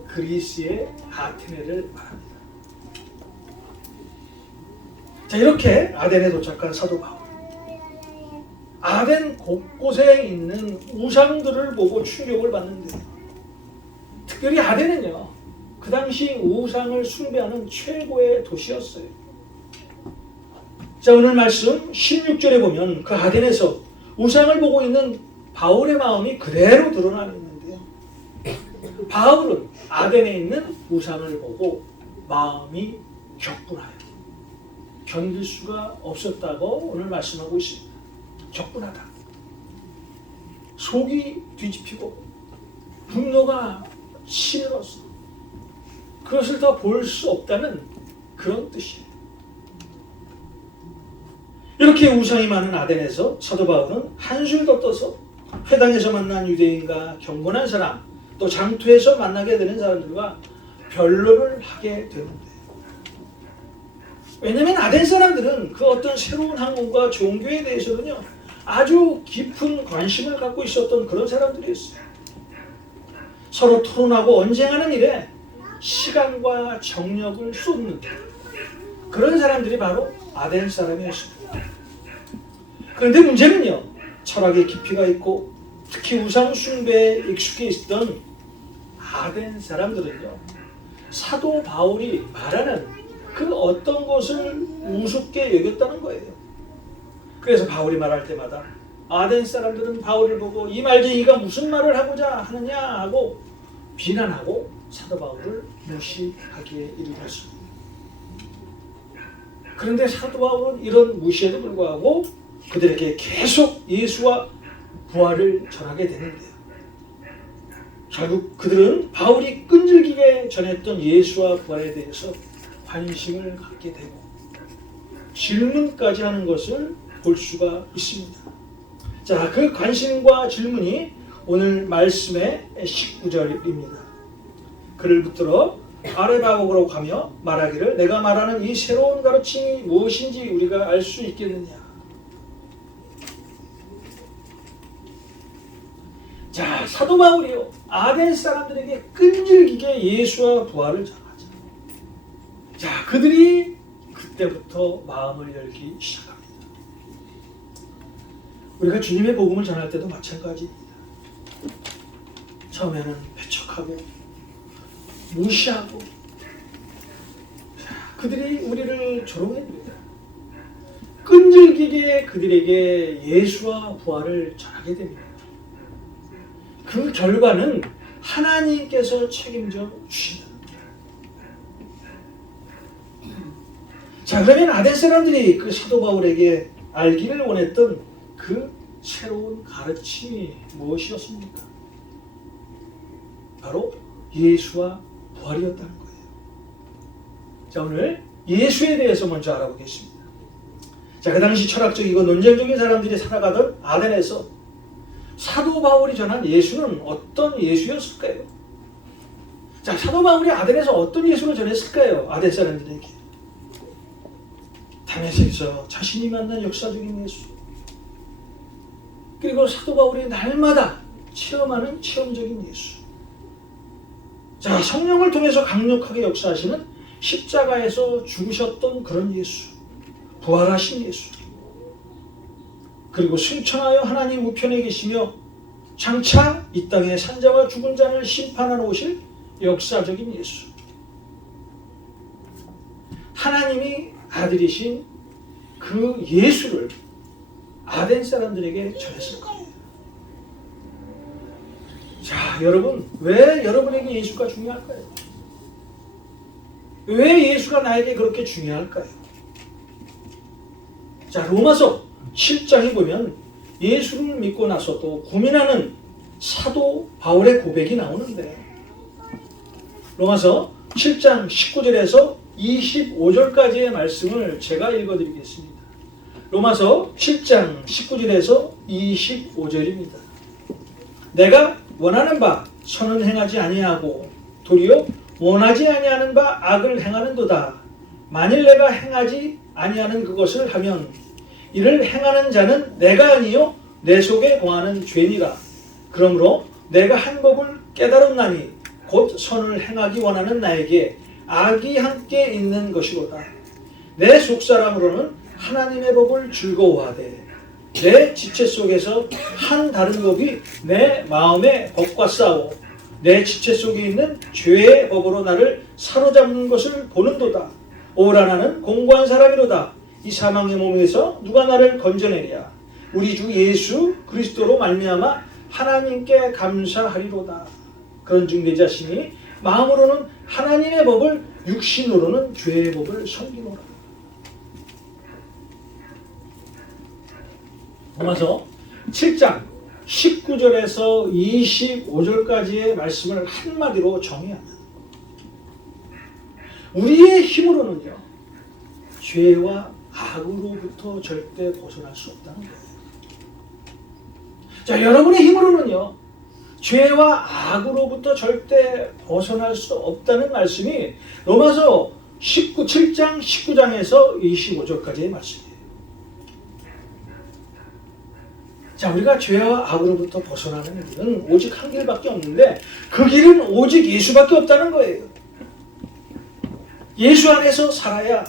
그리스의 아테네를 말합니다. 자, 이렇게 아덴에 도착한 사도 바울. 아덴 곳곳에 있는 우상들을 보고 충격을 받는데요. 특별히 아덴은요, 그 당시 우상을 숭배하는 최고의 도시였어요. 자, 오늘 말씀 16절에 보면 그 아덴에서 우상을 보고 있는 바울의 마음이 그대로 드러나 있는데요. 바울은 아덴에 있는 우상을 보고 마음이 격분하여 견딜 수가 없었다고 오늘 말씀하고 있습니다. 격분하다. 속이 뒤집히고 분노가 치밀었어. 그것을 더 볼 수 없다는 그런 뜻이에요. 이렇게 우상이 많은 아덴에서 사도 바울은 한술 더 떠서 회당에서 만난 유대인과 경건한 사람, 또 장터에서 만나게 되는 사람들과 변론을 하게 되는데, 왜냐하면 아덴 사람들은 그 어떤 새로운 학문과 종교에 대해서는요 아주 깊은 관심을 갖고 있었던 그런 사람들이었어요. 서로 토론하고 언쟁하는 일에 시간과 정력을 쏟는 그런 사람들이 바로 아덴 사람이었습니다. 그런데 문제는요, 철학의 깊이가 있고 특히 우상 숭배에 익숙해 있던 아덴 사람들은요, 사도 바울이 말하는 그 어떤 것을 우습게 여겼다는 거예요. 그래서 바울이 말할 때마다 아덴 사람들은 바울을 보고 이 말쟁이가 무슨 말을 하고자 하느냐 하고 비난하고 사도 바울을 무시하기에 이르렀습니다. 그런데 사도 바울은 이런 무시에도 불구하고 그들에게 계속 예수와 부활을 전하게 되는데요. 결국 그들은 바울이 끈질기게 전했던 예수와 부활에 대해서 관심을 갖게 되고 질문까지 하는 것을 볼 수가 있습니다. 자, 그 관심과 질문이 오늘 말씀의 19절입니다. 그를 붙들어 아레바고로 가며 말하기를 내가 말하는 이 새로운 가르침이 무엇인지 우리가 알 수 있겠느냐. 자, 사도 바울이요 아덴 사람들에게 끈질기게 예수와 부활을 전하죠. 자, 그들이 그때부터 마음을 열기 시작합니다. 우리가 주님의 복음을 전할 때도 마찬가지입니다. 처음에는 배척하고 무시하고, 자, 그들이 우리를 조롱합니다. 끈질기게 그들에게 예수와 부활을 전하게 됩니다. 그 결과는 하나님께서 책임져 주신다. 자, 그러면 아덴 사람들이 그 사도 바울에게 알기를 원했던 그 새로운 가르침이 무엇이었습니까? 바로 예수와 부활이었다는 거예요. 자, 오늘 예수에 대해서 먼저 알아보겠습니다. 자, 그 당시 철학적이고 논쟁적인 사람들이 살아가던 아덴에서 사도 바울이 전한 예수는 어떤 예수였을까요? 자, 사도 바울이 아덴에서 어떤 예수를 전했을까요? 아덴 사람들에게. 다메섹에서 자신이 만난 역사적인 예수, 그리고 사도 바울이 날마다 체험하는 체험적인 예수. 자, 성령을 통해서 강력하게 역사하시는 십자가에서 죽으셨던 그런 예수, 부활하신 예수, 그리고 승천하여 하나님 우편에 계시며 장차 이 땅에 산자와 죽은 자를 심판하러 오실 역사적인 예수. 하나님이 아들이신 그 예수를 아덴 사람들에게 전했을 거예요. 자, 여러분, 왜 여러분에게 예수가 중요할까요? 왜 예수가 나에게 그렇게 중요할까요? 자, 로마서 7장에 보면 예수를 믿고 나서도 고민하는 사도 바울의 고백이 나오는데, 로마서 7장 19절에서 25절까지의 말씀을 제가 읽어드리겠습니다. 로마서 7장 19절에서 25절입니다. 내가 원하는 바 선은 행하지 아니하고 도리어 원하지 아니하는 바 악을 행하는도다. 만일 내가 행하지 아니하는 그것을 하면 이를 행하는 자는 내가 아니요 내 속에 거하는 죄니라. 그러므로 내가 한 법을 깨달았나니 곧 선을 행하기 원하는 나에게 악이 함께 있는 것이로다. 내 속사람으로는 하나님의 법을 즐거워하되 내 지체 속에서 한 다른 법이 내 마음의 법과 싸워 내 지체 속에 있는 죄의 법으로 나를 사로잡는 것을 보는도다. 오라 나는 공고한 사람이로다. 이 사망의 몸에서 누가 나를 건져내랴. 우리 주 예수 그리스도로 말미암아 하나님께 감사하리로다. 그런즉 내 자신이 마음으로는 하나님의 법을 육신으로는 죄의 법을 섬기노라. 로마서 7장 19절에서 25절까지의 말씀을 한마디로 정의하면 우리의 힘으로는요 죄와 악으로부터 절대 벗어날 수 없다는 거예요. 자, 여러분의 힘으로는요 죄와 악으로부터 절대 벗어날 수 없다는 말씀이 로마서 7장 19장에서 25절까지의 말씀이에요. 자, 우리가 죄와 악으로부터 벗어나는 길은 오직 한 길밖에 없는데 그 길은 오직 예수밖에 없다는 거예요. 예수 안에서 살아야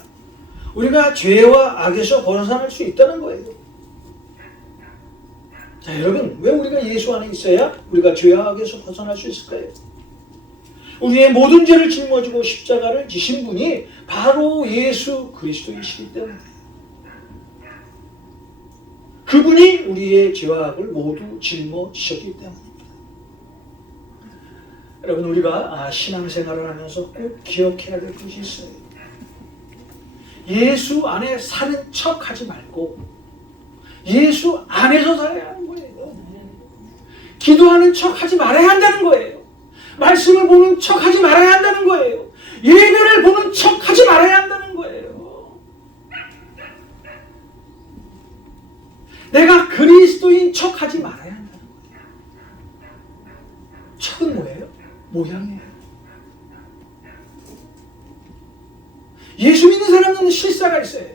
우리가 죄와 악에서 벗어날 수 있다는 거예요. 자, 여러분, 왜 우리가 예수 안에 있어야 우리가 죄와 악에서 벗어날 수 있을까요? 우리의 모든 죄를 짊어지고 십자가를 지신 분이 바로 예수 그리스도이시기 때문에 그분이 우리의 죄와 악을 모두 짊어지셨기 때문입니다. 여러분, 우리가 신앙생활을 하면서 꼭 기억해야 될 것이 있어요. 예수 안에 사는 척 하지 말고 예수 안에서 살아야 하는 거예요. 기도하는 척 하지 말아야 한다는 거예요. 말씀을 보는 척 하지 말아야 한다는 거예요. 예배를 보는 척 하지 말아야 한다는 거예요. 내가 그리스도인 척 하지 말아야 한다는 거예요. 척은 뭐예요? 모양이에요. 예수 믿는 사람은 실사가 있어요.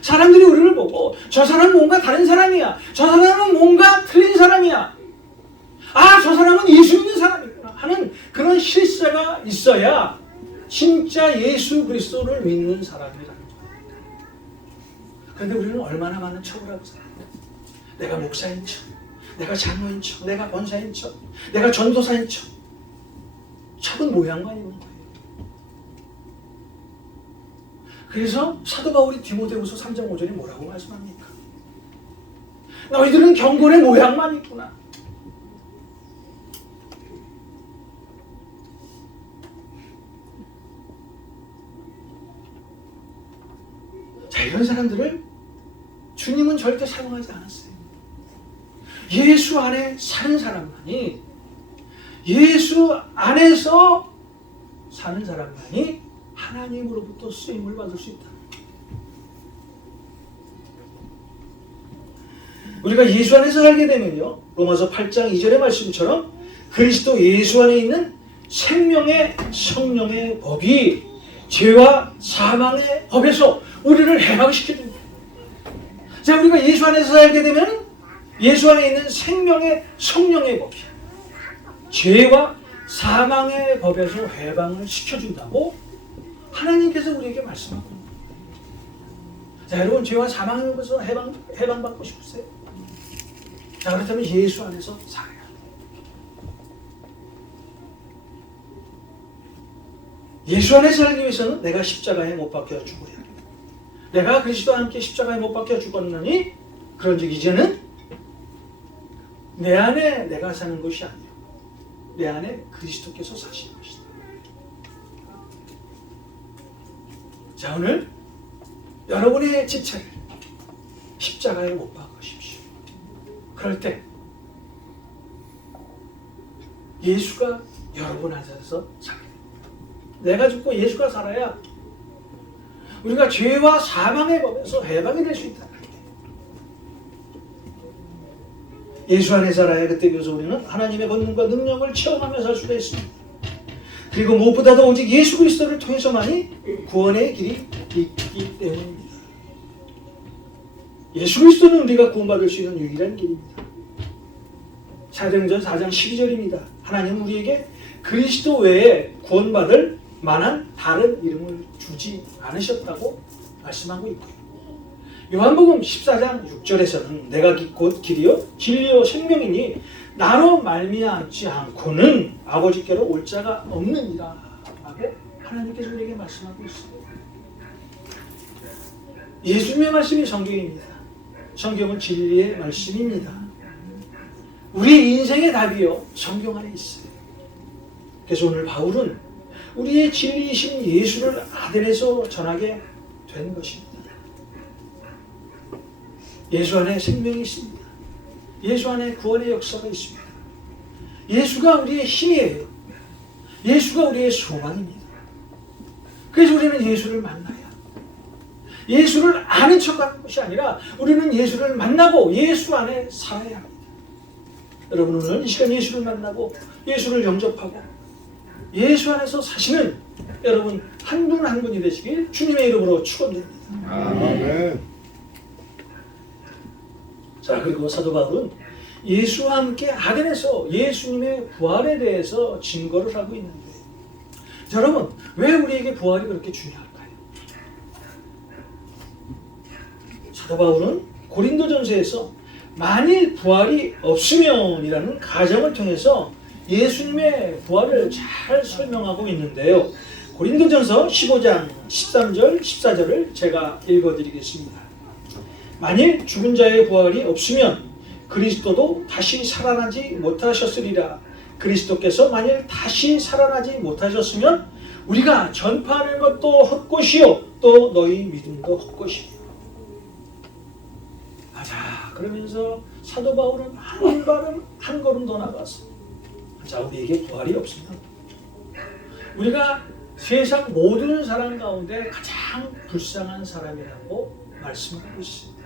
사람들이 우리를 보고 저 사람은 뭔가 다른 사람이야. 저 사람은 뭔가 틀린 사람이야. 아, 저 사람은 예수 믿는 사람이구나 하는 그런 실사가 있어야 진짜 예수 그리스도를 믿는 사람이라는 거예요. 그런데 우리는 얼마나 많은 척을 하고 살아요. 내가 목사인 척, 내가 장로인 척, 내가 권사인 척, 내가 전도사인 척. 척은 모양만 입는 거예요. 그래서 사도 바울이 디모데후서 3장 5절에 뭐라고 말씀합니까? 너희들은 경건의 모양만 있구나. 자, 이런 사람들을 주님은 절대 사용하지 않았어요. 예수 안에 사는 사람만이, 예수 안에서 사는 사람만이 하나님으로부터 쓰임을 받을 수 있다. 우리가 예수 안에서 살게 되면요, 로마서 8장 2절의 말씀처럼 그리스도 예수 안에 있는 생명의 성령의 법이 죄와 사망의 법에서 우리를 해방시켜줍니다. 자, 우리가 예수 안에서 살게 되면 예수 안에 있는 생명의 성령의 법이 죄와 사망의 법에서 해방을 시켜준다고 하나님께서 우리에게 말씀하고 있습니다. 자, 여러분, 죄와 사망의 법에서 해방받고 싶으세요? 자, 그렇다면 예수 안에서 살아야 합니다. 예수 안에서 살기 위해서는 내가 십자가에 못 박혀 죽어야 합니다. 내가 그리스도와 함께 십자가에 못 박혀 죽었느니 그런즉 이제는 내 안에 내가 사는 것이 아니요 내 안에 그리스도께서 사시는 것이다. 자, 오늘 여러분의 지체를 십자가에 못 박으십시오. 그럴 때 예수가 여러분 안에서 살게 됩니다. 내가 죽고 예수가 살아야 우리가 죄와 사망의 법에서 해방이 될 수 있다. 예수 안에 살아야 그때 비로소 우리는 하나님의 권능과 능력을 체험하며 살 수가 있습니다. 그리고 무엇보다도 오직 예수 그리스도를 통해서만이 구원의 길이 있기 때문입니다. 예수 그리스도는 우리가 구원받을 수 있는 유일한 길입니다. 사도행전 4장 12절입니다. 하나님은 우리에게 그리스도 외에 구원받을 만한 다른 이름을 주지 않으셨다고 말씀하고 있고요. 요한복음 14장 6절에서는 내가 곧 길이요 진리요 생명이니 나로 말미암지 않고는 아버지께로 올 자가 없느니라 하고 하나님께서 우리에게 말씀하고 있습니다. 예수님의 말씀이 성경입니다. 성경은 진리의 말씀입니다. 우리 인생의 답이요 성경 안에 있어요. 그래서 오늘 바울은 우리의 진리이신 예수를 아덴에서 전하게 된 것입니다. 예수 안에 생명이 있습니다. 예수 안에 구원의 역사가 있습니다. 예수가 우리의 힘이에요. 예수가 우리의 소망입니다. 그래서 우리는 예수를 만나야 예수를 아는 척하는 것이 아니라 우리는 예수를 만나고 예수 안에 살아야 합니다. 여러분 오늘 이 시간 예수를 만나고 예수를 영접하고 예수 안에서 사시는 여러분 한 분 한 분이 되시길 주님의 이름으로 축원드립니다. 아멘. 자 그리고 사도 바울은 예수와 함께 아덴에서 예수님의 부활에 대해서 증거를 하고 있는데 여러분 왜 우리에게 부활이 그렇게 중요할까요? 사도 바울은 고린도전서에서 만일 부활이 없으면이라는 가정을 통해서 예수님의 부활을 잘 설명하고 있는데요. 고린도전서 15장 13절 14절을 제가 읽어드리겠습니다. 만일 죽은 자의 부활이 없으면 그리스도도 다시 살아나지 못하셨으리라. 그리스도께서 만일 다시 살아나지 못하셨으면 우리가 전파하는 것도 헛것이요 또 너희 믿음도 헛것이요. 자 그러면서 사도 바울은 한 걸음 더 나가서 자 우리에게 부활이 없으면 우리가 세상 모든 사람 가운데 가장 불쌍한 사람이라고 말씀하고 있습니다.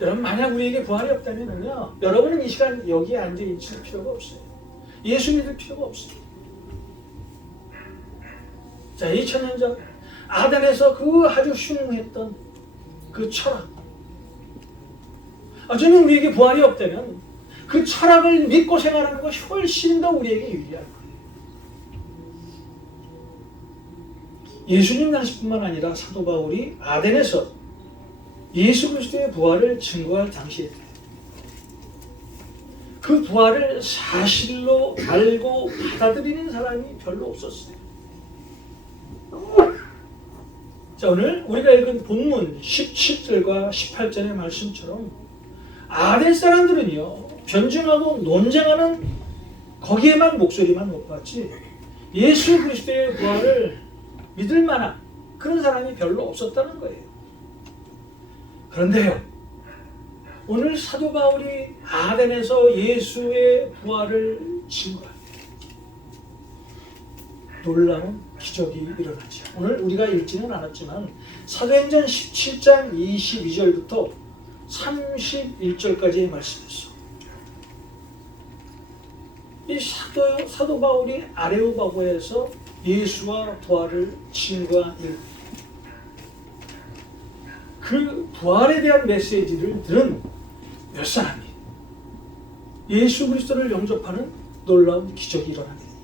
여러분 만약 우리에게 부활이 없다면요 여러분은 이 시간 여기에 앉아 있을 필요가 없어요. 예수 믿을 필요가 없어요. 자 2000년 전 아덴에서 그 아주 흉흉했던 그 철학 어쩌면 우리에게 부활이 없다면 그 철학을 믿고 생활하는 것이 훨씬 더 우리에게 유리할 거예요. 예수님 당시뿐만 아니라 사도 바울이 아덴에서 예수 그리스도의 부활을 증거할 당시에 그 부활을 사실로 알고 받아들이는 사람이 별로 없었어요. 자 오늘 우리가 읽은 본문 17절과 18절의 말씀처럼 아덴 사람들은요 변증하고 논쟁하는 거기에만 목소리만 못 봤지 예수 그리스도의 부활을 믿을 만한 그런 사람이 별로 없었다는 거예요. 그런데요 오늘 사도 바울이 아덴에서 예수의 부활을 증거합니다. 놀라운 기적이 일어나죠. 오늘 우리가 읽지는 않았지만 사도행전 17장 22절부터 31절까지의 말씀이었어. 이 사도 바울이 아레오바고에서 예수와 부활을 증거한 일, 그 부활에 대한 메시지를 들은 몇 사람이 예수 그리스도를 영접하는 놀라운 기적이 일어나게 됩니다.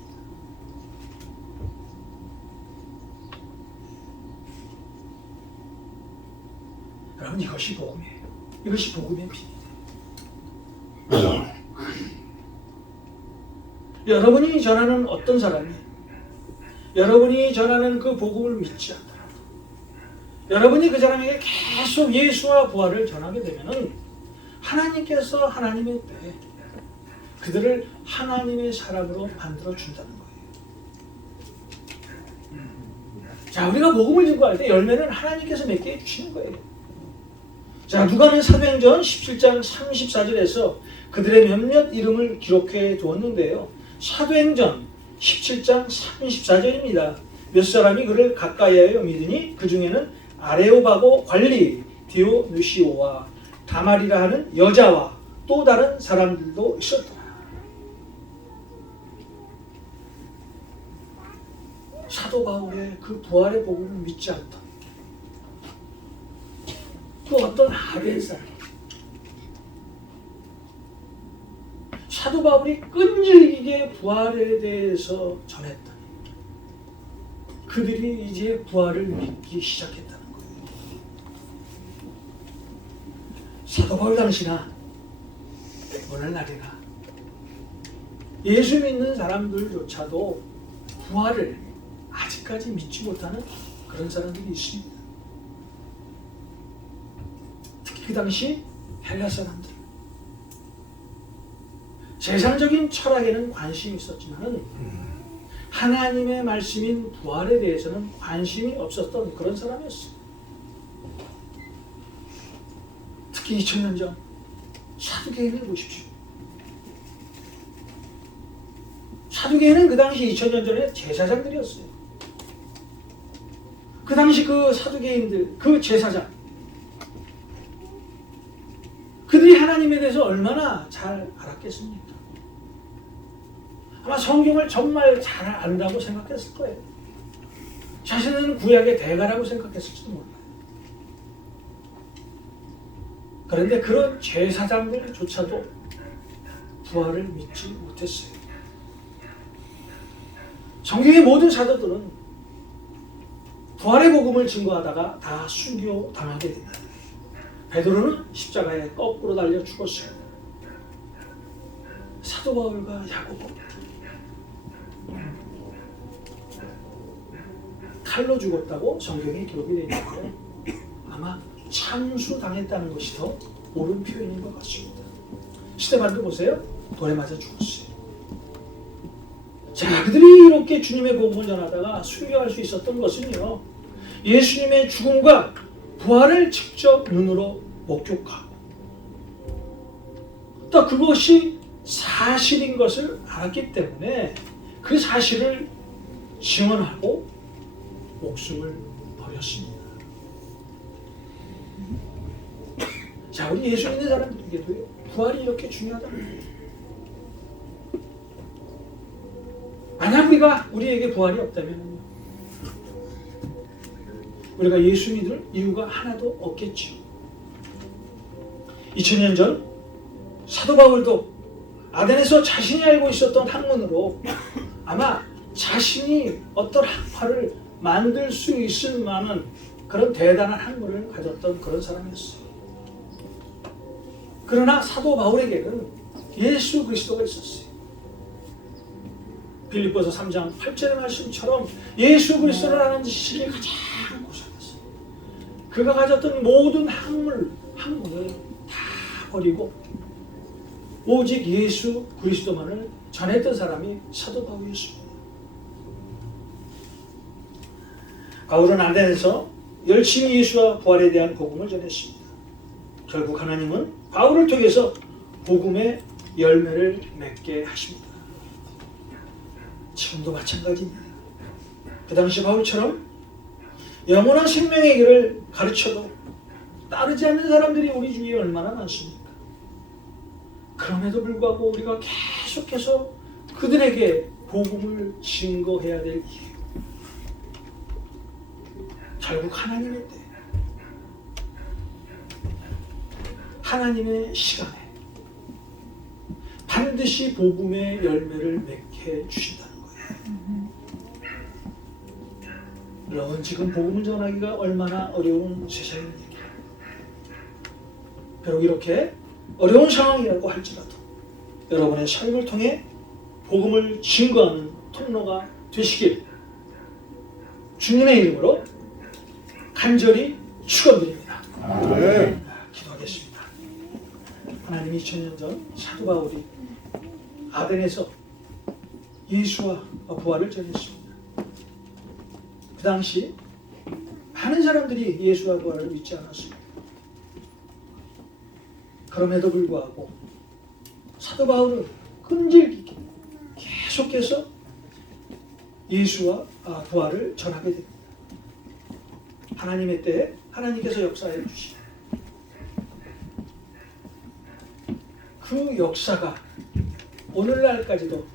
여러분 이것이 복음이에요. 이것이 복음의 비밀이에요. 여러분이 전하는 어떤 사람이 여러분이 전하는 그 복음을 믿지 않더라도 여러분이 그 사람에게 계속 예수와 부활을 전하게 되면은 하나님께서 하나님의 때에 그들을 하나님의 사람으로 만들어 준다는 거예요. 자, 우리가 복음을 증거할 때 열매는 하나님께서 맺게 해주시는 거예요. 자, 누가는 사도행전 17장 34절에서 그들의 몇몇 이름을 기록해 두었는데요. 사도행전 17장 34절입니다. 몇 사람이 그를 가까이하여 믿으니 그 중에는 아레오바고 관리 디오누시오와 다말이라 하는 여자와 또 다른 사람들도 있었더라. 사도 바울의 그 부활의 복음을 믿지 않던 또 어떤 아덴 사람, 사도 바울이 끈질기게 부활에 대해서 전했더니 그들이 이제 부활을 믿기 시작했다는 거예요. 사도 바울 당시나 오늘날이나 예수 믿는 사람들조차도 부활을 아직까지 믿지 못하는 그런 사람들이 있습니다. 특히 그 당시 헬라 사람들, 세상적인 철학에는 관심이 있었지만 하나님의 말씀인 부활에 대해서는 관심이 없었던 그런 사람이었어요. 특히 2000년 전 사두개인을 보십시오. 사두개인은 그 당시 2000년 전에 제사장들이었어요. 그 당시 그 사두개인들, 그 제사장, 그들이 하나님에 대해서 얼마나 잘 알았겠습니까? 아마 성경을 정말 잘 안다고 생각했을 거예요. 자신은 구약의 대가라고 생각했을지도 몰라요. 그런데 그런 제사장들조차도 부활을 믿지 못했어요. 성경의 모든 사도들은 부활의 복음을 증거하다가 다 순교당하게 됩니다. 베드로는 십자가에 거꾸로 달려 죽었어요. 사도 바울과 야고보 칼로 죽었다고 성경에 기록이 되어 있는데 아마 참수당했다는 것이 더 옳은 표현인 것 같습니다. 스데반도 보세요. 돌에 맞아 죽었어요. 자, 그들이 이렇게 주님의 복음을 전하다가 순교할 수 있었던 것은요, 예수님의 죽음과 부활을 직접 눈으로 목격하고 또 그것이 사실인 것을 알았기 때문에 그 사실을 증언하고 목숨을 버렸습니다. 자, 우리 예수 믿는 사람들에게도 부활이 이렇게 중요하다는 거예요. 만약 우리에게 부활이 없다면 우리가 예수 믿을 이유가 하나도 없겠지요. 2000년 전 사도 바울도 아덴에서 자신이 알고 있었던 학문으로 아마 자신이 어떤 학파를 만들 수 있을 만한 그런 대단한 학문을 가졌던 그런 사람이었어요. 그러나 사도 바울에게는 예수 그리스도가 있었어요. 빌립보서 3장 8절의 말씀처럼 예수 그리스도를 아는 지식이 가장 고상했어요. 그가 가졌던 모든 학문을 다 버리고 오직 예수 그리스도만을 전했던 사람이 사도 바울이었습니다. 바울은 아덴에서 열심히 예수와 부활에 대한 복음을 전했습니다. 결국 하나님은 바울을 통해서 복음의 열매를 맺게 하십니다. 지금도 마찬가지입니다. 그 당시 바울처럼 영원한 생명의 길을 가르쳐도 따르지 않는 사람들이 우리 주위에 얼마나 많습니까? 그럼에도 불구하고 우리가 계속해서 그들에게 복음을 증거해야 될 이유, 결국 하나님의 때, 하나님의 시간에 반드시 복음의 열매를 맺게 주신다는 거예요. 여러분, 지금 복음을 전하기가 얼마나 어려운 세상입니까? 비록 이렇게 어려운 상황이라고 할지라도 여러분의 삶을 통해 복음을 증거하는 통로가 되시길 주님의 이름으로 간절히 축원드립니다. 기도하겠습니다. 하나님, 2000년 전 사도 바울이 아덴에서 예수와 부활을 전했습니다. 그 당시 많은 사람들이 예수와 부활을 믿지 않았습니다. 그럼에도 불구하고 사도 바울은 끈질기게 계속해서 예수와 부활을 전하게 됩니다. 하나님의 때에 하나님께서 역사해 주신 그 역사가 오늘날까지도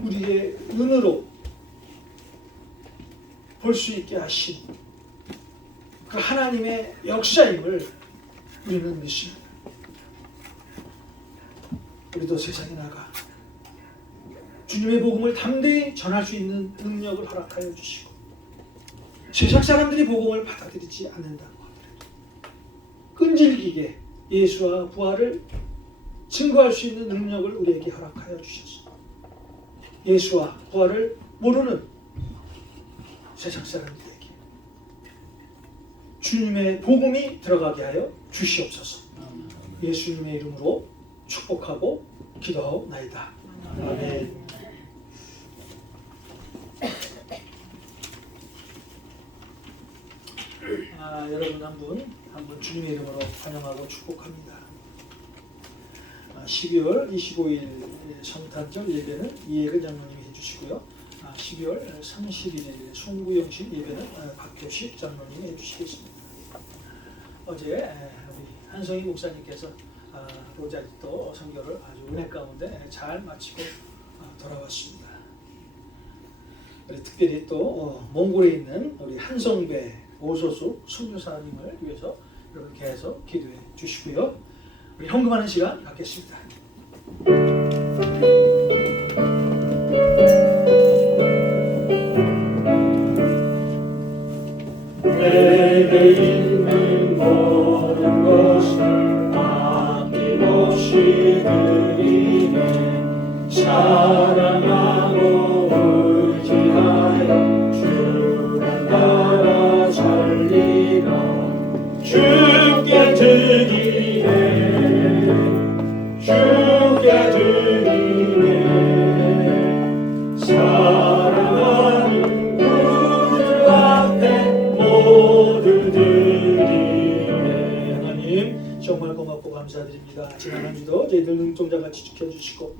우리의 눈으로 볼 수 있게 하신 그 하나님의 역사임을 우리는 믿습니다. 우리도 세상에 나가 주님의 복음을 담대히 전할 수 있는 능력을 허락하여 주시고, 세상 사람들이 복음을 받아들이지 않는다고 하더라도 끈질기게 예수와 부활을 증거할 수 있는 능력을 우리에게 허락하여 주셔서 예수와 부활을 모르는 세상 사람들에게 주님의 복음이 들어가게 하여 주시옵소서. 예수님의 이름으로 축복하고 기도하옵나이다. 아멘. 여러분 한 분 주님의 이름으로 환영하고 축복합니다. 12월 25일 성탄절 예배는 이혜근 장로님이 해주시고요. 12월 31일 송구영신 예배는 박효식 장로님이 해주시겠습니다. 어제 우리 한성희 목사님께서 로자리또 선교를 아주 은혜 가운데 잘 마치고 돌아왔습니다. 특별히 또 몽골에 있는 우리 한성배 오소수 선교사님을 위해서 여러분 계속 기도해 주시고요. 우리 헌금하는 시간 갖겠습니다. 내게 있는 모든 것을 아낌없이 드리네. 사랑하고 의지하여 주를 따라 살리라. 주께 드리네, 주께 드리네. 사랑하는 구주 앞에 모두 드리네. 하나님 정말 고맙고 감사드립니다. 지난 한 주도 저희들 눈동자같이 지켜주시고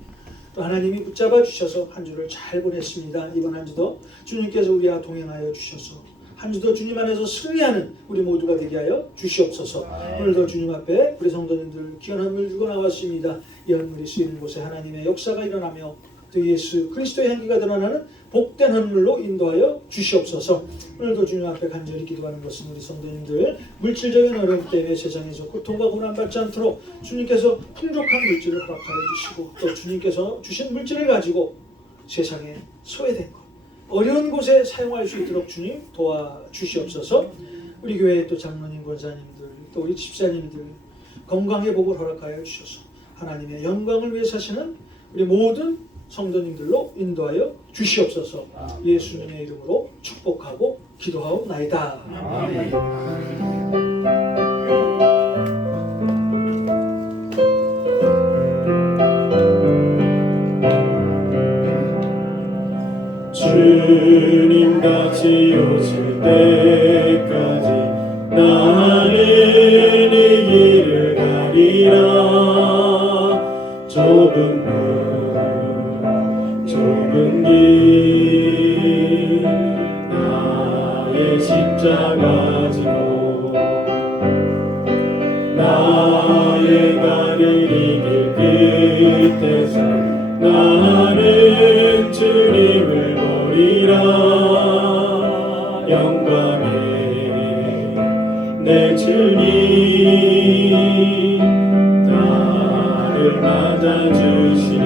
또 하나님이 붙잡아 주셔서 한 주를 잘 보냈습니다. 이번 한 주도 주님께서 우리와 동행하여 주셔서 한 주도 주님 안에서 승리하는 우리 모두가 되게 하여 주시옵소서. 오늘도 주님 앞에 우리 성도님들 귀한 헌물을 주고 나왔습니다. 이 헌물이 쓰이는 곳에 하나님의 역사가 일어나며 또 예수 그리스도의 향기가 드러나는 복된 헌물로 인도하여 주시옵소서. 오늘도 주님 앞에 간절히 기도하는 것은 우리 성도님들 물질적인 어려움 때문에 세상에서 고통과 고난 받지 않도록 주님께서 풍족한 물질을 허락하여 주시고 또 주님께서 주신 물질을 가지고 세상에 소외된 것 어려운 곳에 사용할 수 있도록 주님 도와주시옵소서. 우리 교회의 또 장로님, 권사님들, 또 우리 집사님들 건강의 복을 허락하여 주셔서 하나님의 영광을 위해 사시는 우리 모든 성도님들로 인도하여 주시옵소서. 예수님의 이름으로 축복하고 기도하옵나이다. 아멘. 주님 같이 오실 때까지 나는 이 길을 가리라. 좁은 길 나의 십자가 지고 나의 가는 이 길 끝에서 나는 주님을 보리라. 영광에 내 주님 나를 맞아주시니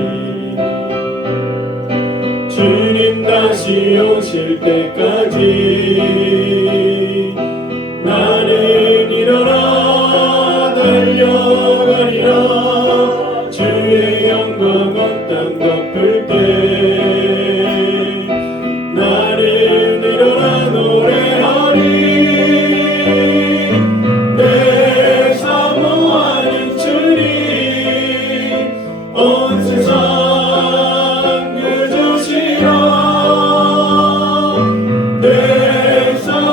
주님 다시 오실 때까지 나는 일어나 달려가리라. 주의 영광 온 땅 덮을 때 나는 일어나 노래하리. 내 사모하는 주님 온 세상 그저시라. 내 사모하는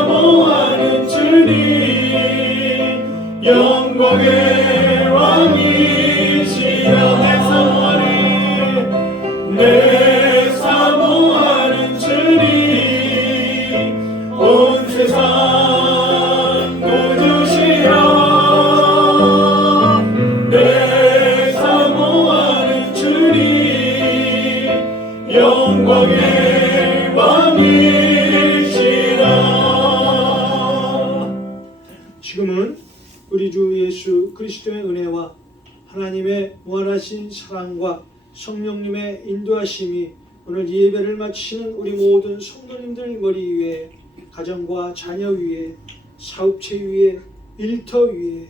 하나님의 무한하신 사랑과 성령님의 인도하심이 오늘 예배를 마치는 우리 모든 성도님들 머리 위에, 가정과 자녀 위에, 사업체 위에, 일터 위에,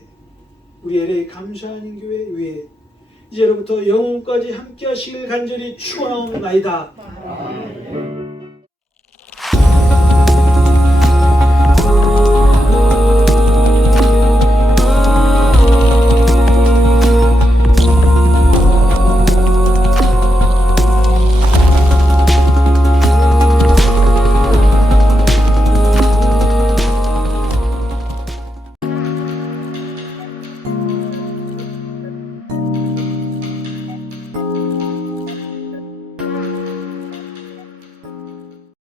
우리 LA 감사하는 교회 위에 이제로부터 영혼까지 함께 하시길 간절히 축원하옵나이다.